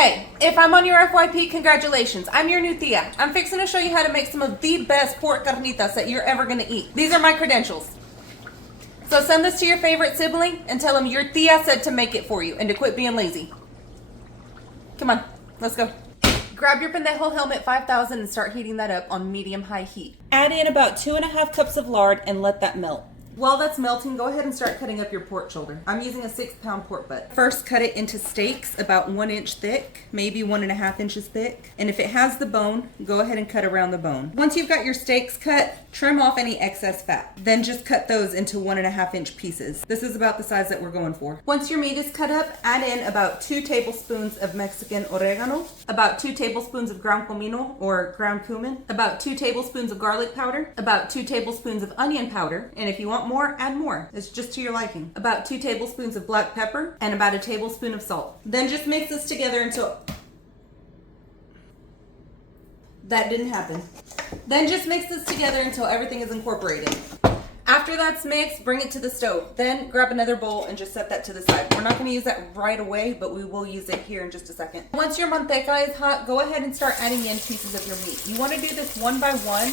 Hey, if I'm on your FYP, congratulations. I'm your new tia. I'm fixing to show you how to make some of the best pork carnitas that you're ever gonna eat. These are my credentials. So send this to your favorite sibling and tell them your tia said to make it for you and to quit being lazy. Come on, let's go. Grab your pendejo helmet 5000 and start heating that up on medium-high heat. Add in about 2.5 cups of lard and let that melt. While that's melting, go ahead and start cutting up your pork shoulder. I'm using a 6-pound pork butt. First, cut it into steaks about 1 inch thick, maybe 1.5 inches thick. And if it has the bone, go ahead and cut around the bone. Once you've got your steaks cut, trim off any excess fat. Then just cut those into 1.5 inch pieces. This is about the size that we're going for. Once your meat is cut up, add in about 2 tablespoons of Mexican oregano, about 2 tablespoons of ground comino or ground cumin, about 2 tablespoons of garlic powder, about 2 tablespoons of onion powder, and if you want more, add more. It's just to your liking. About 2 tablespoons of black pepper and about a tablespoon of salt. Then just mix this together until... That didn't happen. Then just mix this together until everything is incorporated. After that's mixed, bring it to the stove. Then grab another bowl and just set that to the side. We're not going to use that right away, but we will use it here in just a second. Once your manteca is hot, go ahead and start adding in pieces of your meat. You want to do this one by one,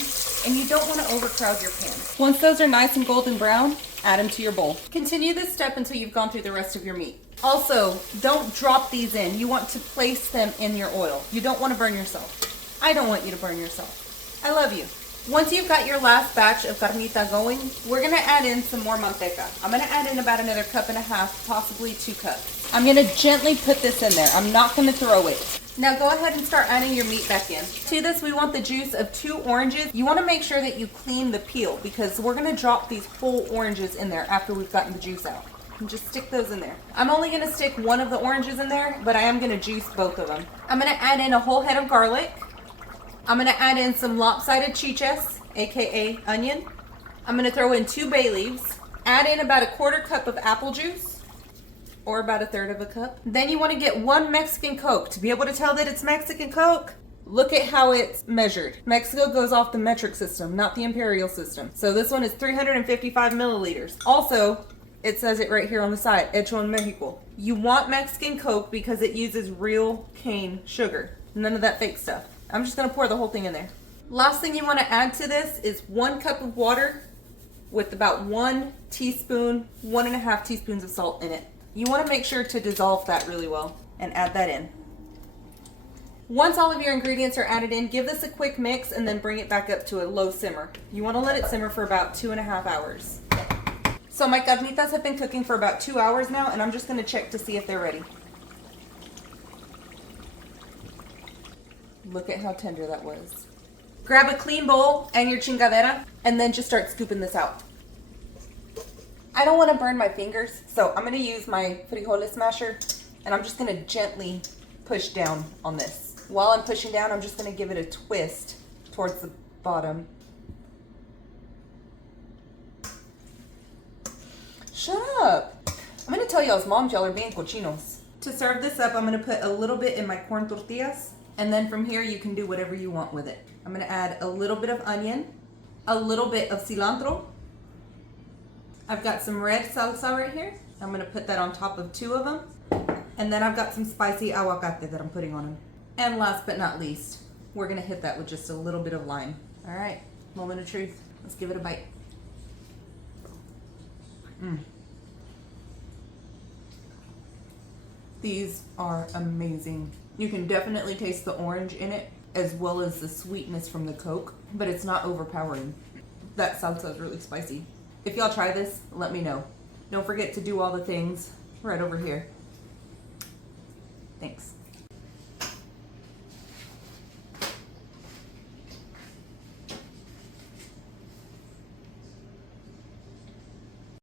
and you don't want to overcrowd your pan. Once those are nice and golden brown, add them to your bowl. Continue this step until you've gone through the rest of your meat. Also, don't drop these in. You want to place them in your oil. You don't want to burn yourself. I don't want you to burn yourself. I love you. Once you've got your last batch of carnita going, we're gonna add in some more manteca. I'm gonna add in about another 1.5 cups, possibly 2 cups. I'm gonna gently put this in there. I'm not gonna throw it. Now go ahead and start adding your meat back in. To this, we want the juice of 2 oranges. You wanna make sure that you clean the peel because we're gonna drop these whole oranges in there after we've gotten the juice out. And just stick those in there. I'm only gonna stick one of the oranges in there, but I am gonna juice both of them. I'm gonna add in a whole head of garlic. I'm gonna add in some lopsided chiches, aka onion. I'm gonna throw in 2 bay leaves. Add in about a 1/4 cup of apple juice, or about 1/3 cup. Then you wanna get 1 Mexican Coke. To be able to tell that it's Mexican Coke, look at how it's measured. Mexico goes off the metric system, not the imperial system. So this one is 355 milliliters. Also, it says it right here on the side, hecho en Mexico. You want Mexican Coke because it uses real cane sugar. None of that fake stuff. I'm just gonna pour the whole thing in there. Last thing you wanna add to this is 1 cup of water with about 1 teaspoon, 1.5 teaspoons of salt in it. You wanna make sure to dissolve that really well and add that in. Once all of your ingredients are added in, give this a quick mix and then bring it back up to a low simmer. You wanna let it simmer for about 2.5 hours. So my carnitas have been cooking for about 2 hours now, and I'm just gonna check to see if they're ready. Look at how tender that was. Grab a clean bowl and your chingadera, and then just start scooping this out. I don't want to burn my fingers, so I'm going to use my frijoles smasher, and I'm just going to gently push down on this. While I'm pushing down, I'm just going to give it a twist towards the bottom. Shut up! I'm going to tell y'all's moms y'all are being cochinos. To serve this up, I'm going to put a little bit in my corn tortillas. And then from here, you can do whatever you want with it. I'm gonna add a little bit of onion, a little bit of cilantro. I've got some red salsa right here. I'm gonna put that on top of 2 of them. And then I've got some spicy aguacate that I'm putting on them. And last but not least, we're gonna hit that with just a little bit of lime. All right, moment of truth. Let's give it a bite. These are amazing. You can definitely taste the orange in it as well as the sweetness from the Coke, but it's not overpowering. That salsa is really spicy. If y'all try this, let me know. Don't forget to do all the things right over here. Thanks.